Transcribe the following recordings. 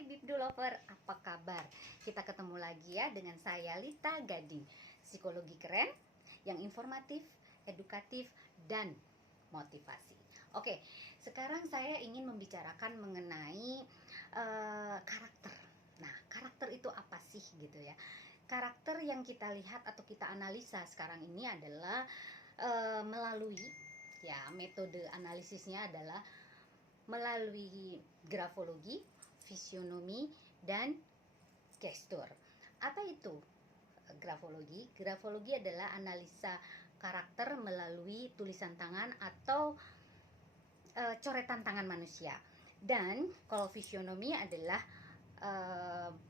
Hai Bibdu Lover, apa kabar? Kita ketemu lagi ya dengan saya Lita Gading, psikologi keren yang informatif, edukatif, dan motivasi. Oke, sekarang saya ingin membicarakan mengenai karakter. Nah, karakter itu apa sih gitu ya? Karakter yang kita lihat atau kita analisa sekarang ini adalah melalui ya metode analisisnya adalah melalui grafologi, fisionomi, dan gestur. Apa itu grafologi? Grafologi adalah analisa karakter melalui tulisan tangan atau coretan tangan manusia. Dan kalau fisionomi adalah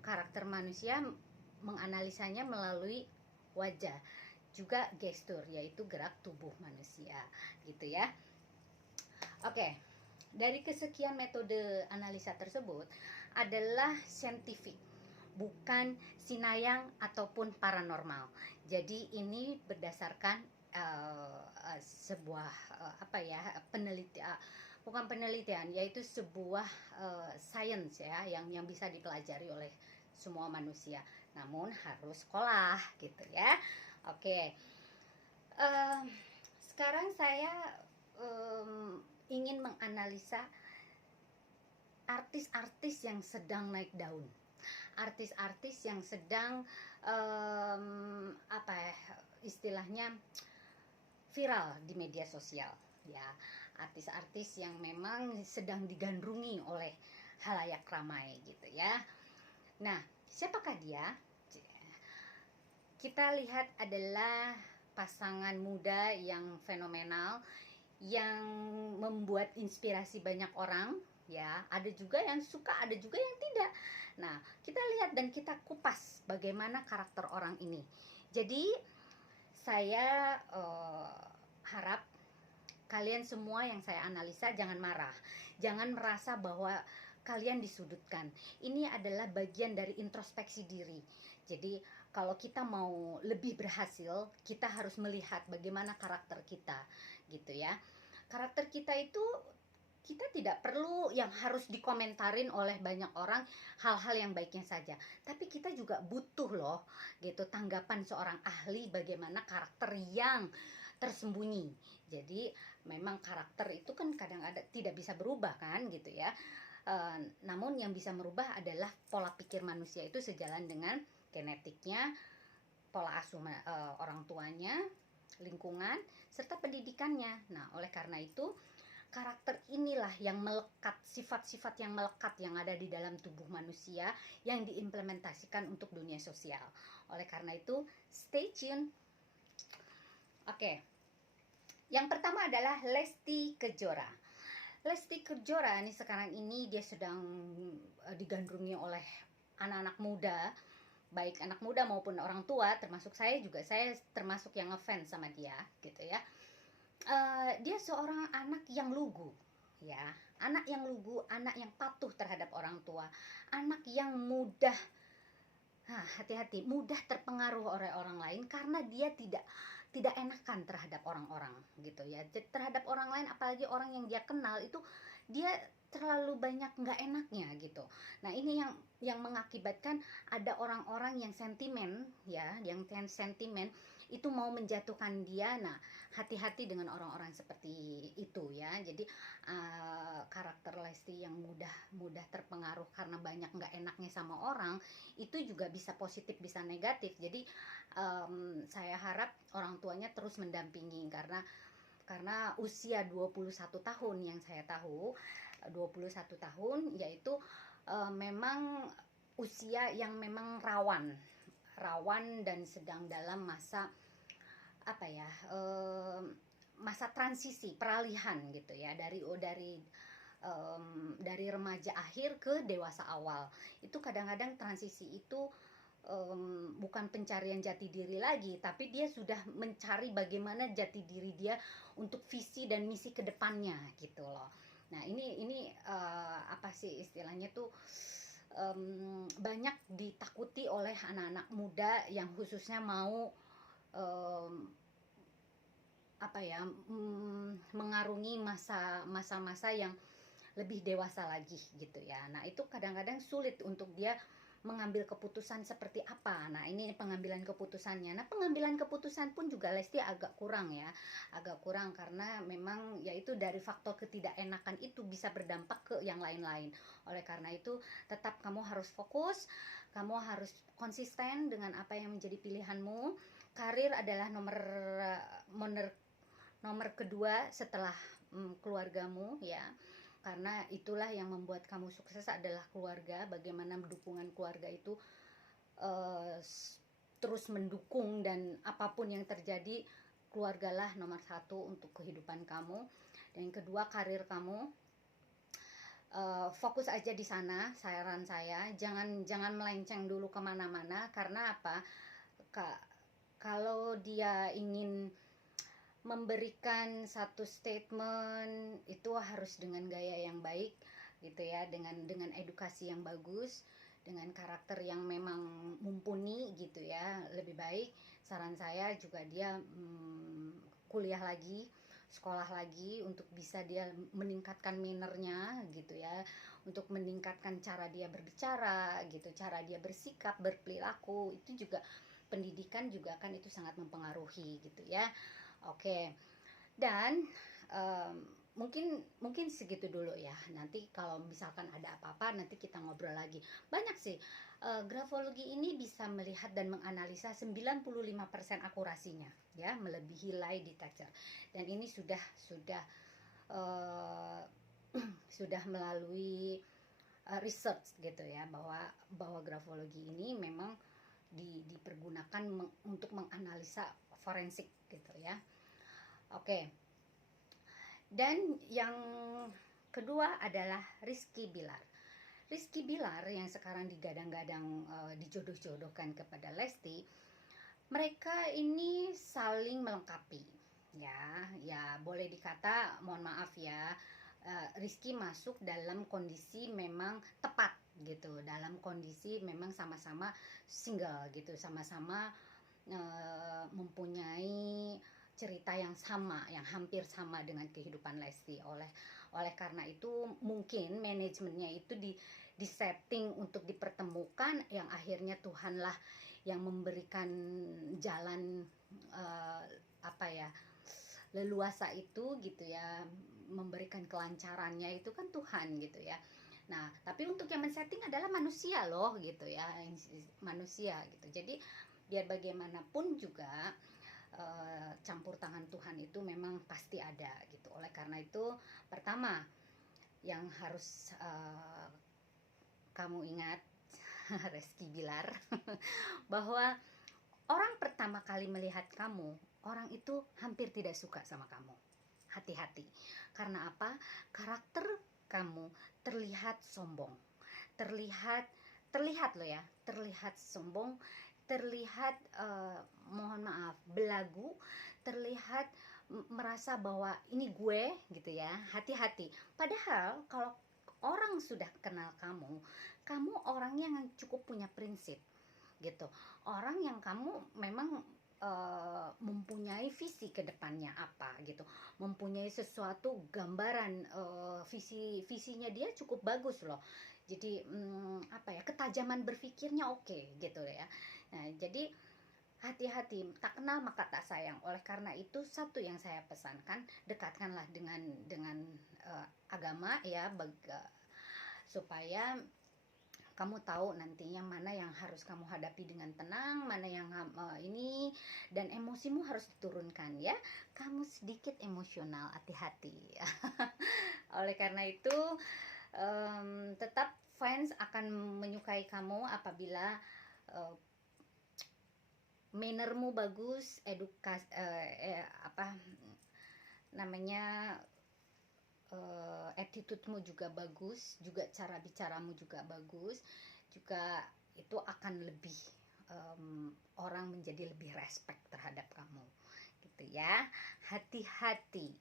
karakter manusia menganalisanya melalui wajah, juga gestur, yaitu gerak tubuh manusia, gitu ya. Oke, dari kesekian metode analisa tersebut adalah saintifik, bukan sinayang ataupun paranormal. Jadi ini berdasarkan sebuah penelitian, bukan penelitian, yaitu sebuah sains ya yang bisa dipelajari oleh semua manusia. Namun harus sekolah gitu ya. Oke. Sekarang saya ingin menganalisa artis-artis yang sedang naik daun, artis-artis yang sedang istilahnya viral di media sosial ya, artis-artis yang memang sedang digandrungi oleh halayak ramai gitu ya. Nah, siapakah dia? Kita lihat adalah pasangan muda yang fenomenal, yang membuat inspirasi banyak orang ya. Ada juga yang suka, ada juga yang tidak. Nah, kita lihat dan kita kupas bagaimana karakter orang ini. Jadi saya harap kalian semua yang saya analisa jangan marah, jangan merasa bahwa kalian disudutkan. Ini adalah bagian dari introspeksi diri. Jadi kalau kita mau lebih berhasil, kita harus melihat bagaimana karakter kita, gitu ya. Karakter kita itu kita tidak perlu yang harus dikomentarin oleh banyak orang hal-hal yang baiknya saja, tapi kita juga butuh loh gitu tanggapan seorang ahli bagaimana karakter yang tersembunyi. Jadi memang karakter itu kan kadang ada tidak bisa berubah kan gitu ya. Namun yang bisa merubah adalah pola pikir manusia itu sejalan dengan genetiknya, pola asuh orang tuanya, lingkungan, serta pendidikannya. Nah, oleh karena itu karakter inilah yang melekat, sifat-sifat yang melekat yang ada di dalam tubuh manusia yang diimplementasikan untuk dunia sosial. Oleh karena itu, stay tune. Oke. Yang pertama adalah Lesti Kejora. Lesti Kejora ini sekarang ini dia sedang digandrungi oleh anak-anak muda, baik anak muda maupun orang tua, termasuk saya juga. Saya termasuk yang ngefans sama dia gitu ya. Dia seorang anak yang lugu ya, anak yang lugu, anak yang patuh terhadap orang tua, anak yang mudah hati-hati, mudah terpengaruh oleh orang lain karena dia tidak enakan terhadap orang-orang gitu ya. Terhadap orang lain, apalagi orang yang dia kenal, itu dia terlalu banyak nggak enaknya gitu. Nah, ini yang mengakibatkan ada orang-orang yang sentimen ya, yang sentimen itu mau menjatuhkan dia. Nah, hati-hati dengan orang-orang seperti itu ya. Jadi karakter Lesti yang mudah terpengaruh karena banyak nggak enaknya sama orang, itu juga bisa positif bisa negatif. Jadi saya harap orang tuanya terus mendampingi karena usia 21 tahun yang saya tahu, 21 tahun yaitu memang usia yang memang rawan dan sedang dalam masa masa transisi, peralihan gitu ya, dari remaja akhir ke dewasa awal. Itu kadang-kadang transisi itu bukan pencarian jati diri lagi, tapi dia sudah mencari bagaimana jati diri dia untuk visi dan misi kedepannya gitu loh. Nah, ini apa sih istilahnya tuh, banyak ditakuti oleh anak-anak muda yang khususnya mau mengarungi masa-masa yang lebih dewasa lagi gitu ya. Nah, itu kadang-kadang sulit untuk dia mengambil keputusan seperti apa. Nah, ini pengambilan keputusannya. Nah, pengambilan keputusan pun juga Lesti agak kurang ya. Agak kurang karena memang yaitu dari faktor ketidakenakan itu bisa berdampak ke yang lain-lain. Oleh karena itu, tetap kamu harus fokus, kamu harus konsisten dengan apa yang menjadi pilihanmu. Karir adalah nomor kedua setelah keluargamu ya, karena itulah yang membuat kamu sukses adalah keluarga. Bagaimana dukungan keluarga itu uh, terus mendukung, dan apapun yang terjadi, keluargalah nomor satu untuk kehidupan kamu. Dan yang kedua, karir kamu. Fokus aja di sana, saran saya, jangan melenceng dulu kemana-mana. Karena apa? Kalau dia ingin memberikan satu statement itu harus dengan gaya yang baik gitu ya, dengan edukasi yang bagus, dengan karakter yang memang mumpuni gitu ya. Lebih baik saran saya juga dia kuliah lagi, sekolah lagi untuk bisa dia meningkatkan mannernya gitu ya, untuk meningkatkan cara dia berbicara gitu, cara dia bersikap, berperilaku. Itu juga pendidikan juga kan itu sangat mempengaruhi gitu ya. Oke, dan mungkin segitu dulu ya. Nanti kalau misalkan ada apa-apa nanti kita ngobrol lagi. Banyak sih. Grafologi ini bisa melihat dan menganalisa 95% akurasinya ya, melebihi lie detector. Dan ini sudah uh, sudah melalui research gitu ya, bahwa grafologi ini memang dipergunakan untuk menganalisa forensik gitu ya. Oke. Dan yang kedua adalah Rizky Bilar. Rizky Bilar yang sekarang digadang-gadang dijodoh-jodohkan kepada Lesti, mereka ini saling melengkapi. Ya boleh dikata, mohon maaf ya, Rizky masuk dalam kondisi memang tepat gitu, dalam kondisi memang sama-sama single gitu, sama-sama mempunyai cerita yang sama, yang hampir sama dengan kehidupan Lesti. Oleh karena itu mungkin manajemennya itu di setting untuk dipertemukan, yang akhirnya Tuhanlah yang memberikan jalan apa ya, leluasa itu gitu ya, memberikan kelancarannya itu kan Tuhan gitu ya. Nah, tapi untuk yang men-setting adalah manusia loh gitu ya, manusia gitu. Jadi biar bagaimanapun juga campur tangan Tuhan itu memang pasti ada gitu. Oleh karena itu, pertama yang harus kamu ingat Rizky Bilar bahwa orang pertama kali melihat kamu, orang itu hampir tidak suka sama kamu. Hati-hati. Karena apa? Karakter kamu terlihat sombong. Terlihat loh ya, terlihat sombong, terlihat mohon maaf, belagu, terlihat merasa bahwa ini gue gitu ya. Hati-hati. Padahal kalau orang sudah kenal kamu orangnya yang cukup punya prinsip gitu. Orang yang kamu memang mempunyai visi ke depannya apa gitu, mempunyai sesuatu gambaran, visinya dia cukup bagus loh. Jadi apa ya, ketajaman berpikirnya oke gitu ya. Nah, jadi hati-hati, tak kenal maka tak sayang. Oleh karena itu, satu yang saya pesankan, dekatkanlah dengan agama ya, supaya kamu tahu nantinya mana yang harus kamu hadapi dengan tenang, mana yang ini, dan emosimu harus diturunkan ya. Kamu sedikit emosional, hati-hati. Oleh karena itu, tetap fans akan menyukai kamu apabila mannermu bagus, edukasi apa namanya, attitude-mu juga bagus, juga cara bicaramu juga bagus, juga itu akan lebih orang menjadi lebih respect terhadap kamu gitu ya. Hati-hati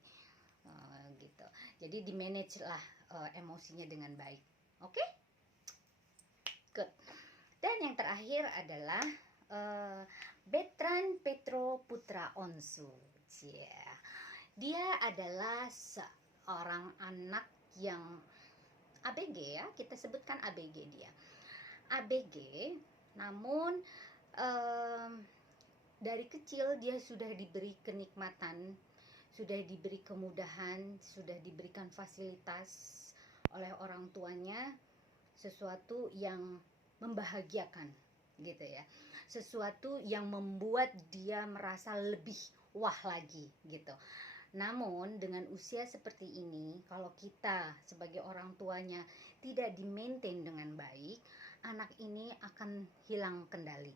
gitu. Jadi di manage lah emosinya dengan baik. Oke? Good. Dan yang terakhir adalah Bertrand Petro Putra Onsu. Yeah. Dia adalah seorang anak yang ABG ya, kita sebutkan ABG dia. ABG, namun dari kecil dia sudah diberi kenikmatan, sudah diberi kemudahan, sudah diberikan fasilitas oleh orang tuanya, sesuatu yang membahagiakan gitu ya, sesuatu yang membuat dia merasa lebih wah lagi gitu. Namun dengan usia seperti ini, kalau kita sebagai orang tuanya tidak di-maintain dengan baik, anak ini akan hilang kendali.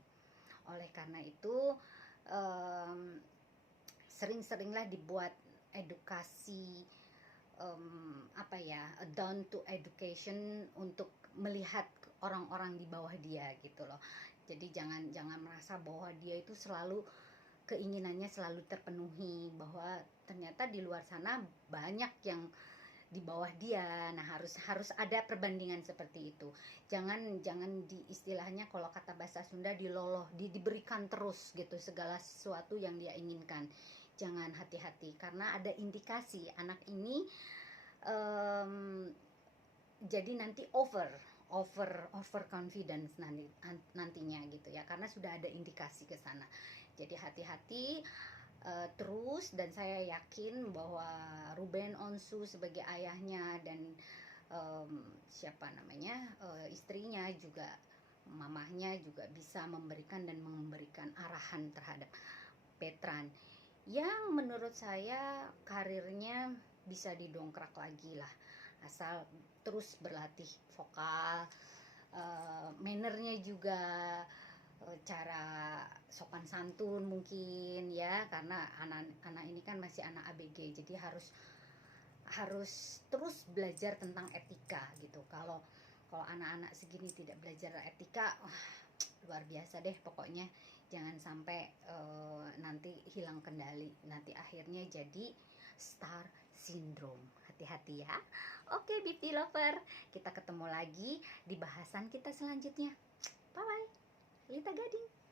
Oleh karena itu, sering-seringlah dibuat edukasi, apa ya, down to education, untuk melihat orang-orang di bawah dia gitu loh. Jadi jangan merasa bahwa dia itu selalu keinginannya selalu terpenuhi, bahwa ternyata di luar sana banyak yang di bawah dia. Nah, harus ada perbandingan seperti itu. Jangan di istilahnya, kalau kata bahasa Sunda, diloloh, diberikan terus gitu segala sesuatu yang dia inginkan. Jangan, hati-hati, karena ada indikasi anak ini jadi nanti over confidence nantinya gitu ya, karena sudah ada indikasi ke sana. Jadi hati-hati terus, dan saya yakin bahwa Ruben Onsu sebagai ayahnya dan siapa namanya, istrinya juga, mamahnya juga bisa memberikan arahan terhadap Petran, yang menurut saya karirnya bisa didongkrak lagi lah, asal terus berlatih vokal, mannernya juga, cara sopan santun mungkin ya, karena anak ini kan masih anak ABG, jadi harus terus belajar tentang etika gitu. Kalau anak-anak segini tidak belajar etika, luar biasa deh pokoknya. Jangan sampai nanti hilang kendali, nanti akhirnya jadi star syndrome. Hati-hati ya. Oke, beauty lover, kita ketemu lagi di bahasan kita selanjutnya. Bye bye, Lita Gading.